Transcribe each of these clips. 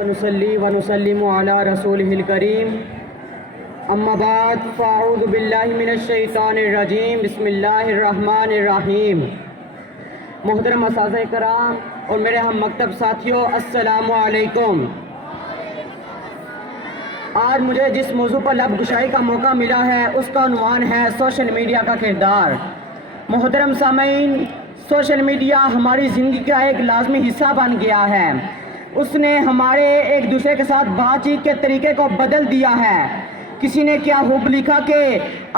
ونصلي ونسلم على رسوله الكريم اما بعد فاعوذ باللہ من الشیطان الرجیم بسم اللہ الرحمن الرحیم۔ محترم اساتذہ کرام اور میرے ہم مکتب ساتھیوں، السلام علیکم۔ آج مجھے جس موضوع پر لب گشائی کا موقع ملا ہے اس کا عنوان ہے سوشل میڈیا کا کردار۔ محترم سامعین، سوشل میڈیا ہماری زندگی کا ایک لازمی حصہ بن گیا ہے۔ اس نے ہمارے ایک دوسرے کے ساتھ بات چیت کے طریقے کو بدل دیا ہے۔ کسی نے کیا خوب لکھا کہ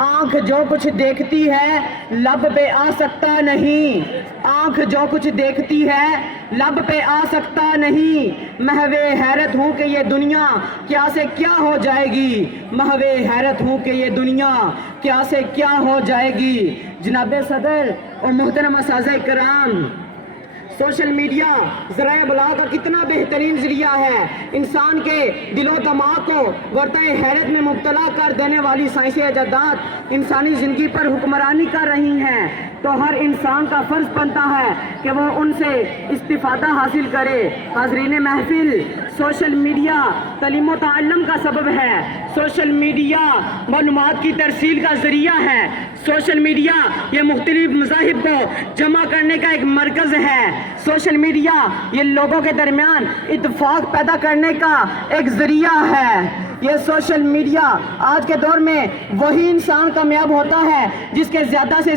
آنکھ جو کچھ دیکھتی ہے لب پہ آ سکتا نہیں، آنکھ جو کچھ دیکھتی ہے لب پہ آ سکتا نہیں۔ محو حیرت ہوں کہ یہ دنیا کیا سے کیا ہو جائے گی، محو حیرت ہوں کہ یہ دنیا کیا سے کیا ہو جائے گی۔ جناب صدر اور محترم اساتذہ کرام، سوشل میڈیا ذرائع ابلاغ کا کتنا بہترین ذریعہ ہے۔ انسان کے دل و دماغ کو ورطۂ حیرت میں مبتلا کر دینے والی سائنسی ایجادات انسانی زندگی پر حکمرانی کر رہی ہیں، تو ہر انسان کا فرض بنتا ہے کہ وہ ان سے استفادہ حاصل کرے۔ حاضرین محفل، سوشل میڈیا تعلیم و تعلم کا سبب ہے، سوشل میڈیا معلومات کی ترسیل کا ذریعہ ہے، سوشل میڈیا یہ مختلف مذاہب کو جمع کرنے کا ایک مرکز ہے، سوشل میڈیا یہ لوگوں کے درمیان اتفاق پیدا کرنے کا ایک ذریعہ ہے۔ یہ سوشل میڈیا آج کے دور میں وہی انسان کامیاب ہوتا ہے جس کے زیادہ سے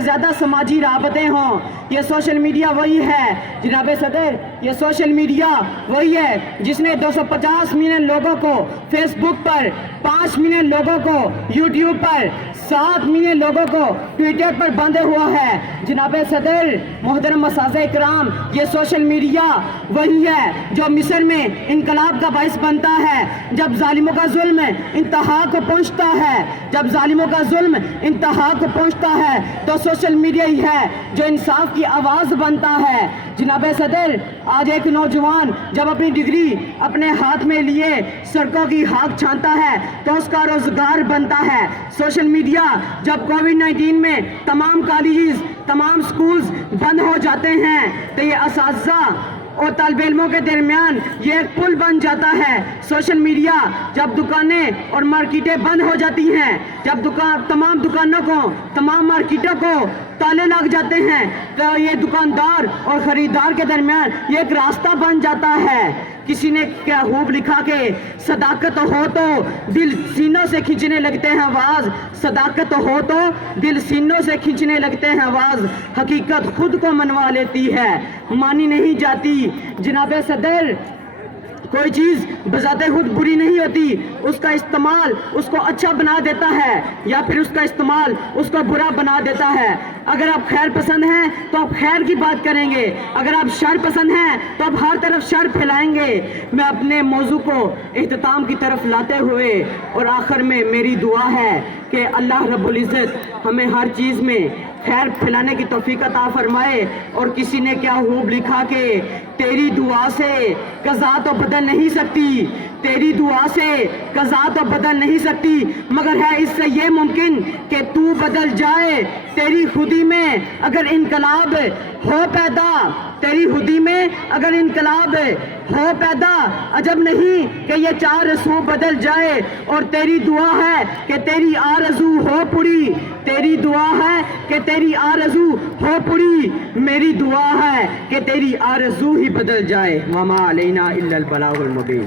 زیادہ سماجی رابطے ہوں۔ یہ سوشل میڈیا وہی ہے جناب صدر، یہ سوشل میڈیا وہی ہے جس نے 250 ملین لوگوں کو فیس بک پر، 5 ملین لوگوں کو یوٹیوب پر، 7 ملین لوگوں کو ٹویٹر پر باندھے ہوا ہے۔ جناب صدر، محترم اساتذہ کرام، یہ سوشل میڈیا وہی ہے جو مصر میں انقلاب کا باعث بنتا ہے جب ظالموں کا ظلم انتہا کو پہنچتا ہے، جب ظالموں کا ظلم انتہا کو پہنچتا ہے تو سوشل میڈیا ہی ہے جو انصاف کی آواز بنتا ہے۔ جناب صدر، آج ایک نوجوان جب اپنی ڈگری اپنے ہاتھ میں لیے سڑکوں کی ہاک چھانتا ہے تو اس کا روزگار بنتا ہے۔ سوشل میڈیا جب کووڈ-19 میں تمام کالجز، تمام سکولز بند ہو جاتے ہیں تو یہ اساتذہ اور طالب علموں کے درمیان یہ ایک پل بن جاتا ہے۔ سوشل میڈیا جب دکانیں اور مارکیٹیں بند ہو جاتی ہیں، جب تمام دکانوں کو، تمام مارکیٹوں کو تالے لگ جاتے ہیں تو یہ دکاندار اور خریدار کے درمیان یہ ایک راستہ بن جاتا ہے۔ کسی نے کیا خوب لکھا کہ صداقت ہو تو دل سینوں سے کھینچنے لگتے ہیں آواز، صداقت ہو تو دل سینوں سے کھینچنے لگتے ہیں آواز، حقیقت خود کو منوا لیتی ہے، مانی نہیں جاتی۔ جناب صدر، کوئی چیز بذات خود بری نہیں ہوتی، اس کا استعمال اس کو اچھا بنا دیتا ہے یا پھر اس کا استعمال اس کو برا بنا دیتا ہے۔ اگر آپ خیر پسند ہیں تو آپ خیر کی بات کریں گے، اگر آپ شر پسند ہیں تو آپ ہر طرف شر پھیلائیں گے۔ میں اپنے موضوع کو اختتام کی طرف لاتے ہوئے اور آخر میں میری دعا ہے کہ اللہ رب العزت ہمیں ہر چیز میں خیر پھیلانے کی توفیق عطا فرمائے۔ اور کسی نے کیا خوب لکھا کہ تیری دعا سے قضا تو بدل نہیں سکتی، تیری دعا سے قضا تو بدل نہیں سکتی، مگر ہے اس سے یہ ممکن کہ تو بدل جائے۔ تیری خودی میں اگر انقلاب ہو پیدا، تیری خودی میں اگر انقلاب ہو پیدا، عجب نہیں کہ یہ چار سو بدل جائے۔ اور تیری دعا ہے کہ تیری آرزو ہو پوری، تیری دعا ہے کہ تیری آرزو ہو پوری، میری دعا ہے کہ تیری آرزو ہی بدل جائے۔ وما علینا الا البلاغ المبین۔